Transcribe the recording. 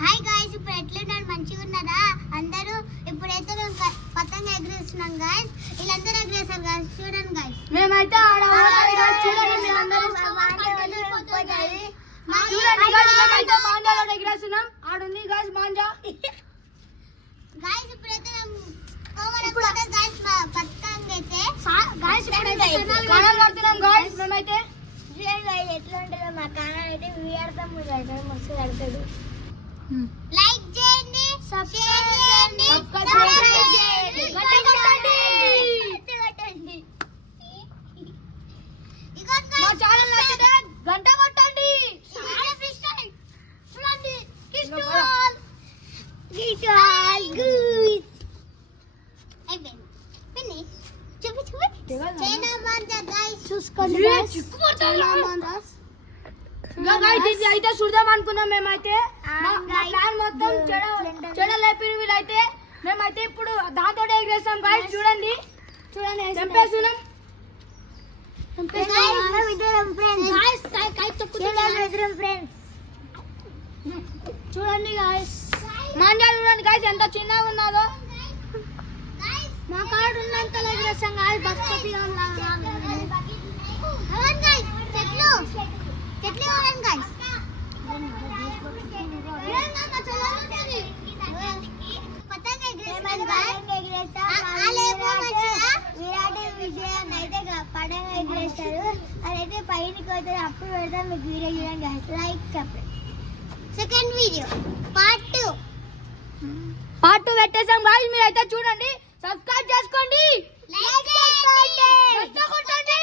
Hi guys, ఇప్పుడు ఎట్లున్నారు? మంచిగా ఉన్నారా అందరూ? ఇప్పుడైతే మేము పతంగ ఎగరేస్తున్నాం గాయ్స్. వీళ్ళందరూ ఎగరేస్తారు గాయ్స్, చూడండి గాయ్స్. మేమైతే ఆడ చూడండి మీరందరూ మాంజాలో ఎగరేస్తున్నాం. ఆడుంది గాయ్స్ మాంజా. గాయ్స్ ఇప్పుడైతే మేము గాయ్స్ పతంగ అయితే గాయ్స్ కణాలు పడుతున్నాం గాయ్స్. మేమైతే ఎట్లా ఉంటుందో మా ఛానల్ అయితే వీఆర్తాం మస్తు కడతాడు. లైక్ చేయండి, సబ్స్క్రైబ్ చేయండి, మా ఛానల్ నచ్చితే గంట కొట్టండి. చూడండి చూసుకోండి అయితే చూద్దాం అనుకున్నాం. మేమైతే మా ప్లాన్ మొత్తం చెడలేపి వీళ్ళైతే మేమైతే ఇప్పుడు దాంతో ఎగరేస్తాం గాయ్స్. చూడండి చంపేస్తున్నాం. చూడండి గాయ్స్, మాంజా చూడండి గాయ్స్ ఎంత చిన్నగా ఉన్నదో. మా కాడు ఉన్నంత ఎగరేస్తాం గాయ్స్. బస్కటి చెట్లు చూడండి గాయ్స్. పతంగ విజయాన్ని అయితే పతంగ ఎగరేస్తారు. అదైతే పైనకి పోతే అప్పుడు పెడతాం. మీకు వీడియో చూడండి గాయ్స్. లైక్ చెప్పండి. సెకండ్ వీడియో పార్ట్ 2 పెట్టేసాం గాయ్స్. మీరైతే చూడండి, సబ్స్క్రైబ్ చేసుకోండి, లైక్ చేసుకోండి, కొట్టండి.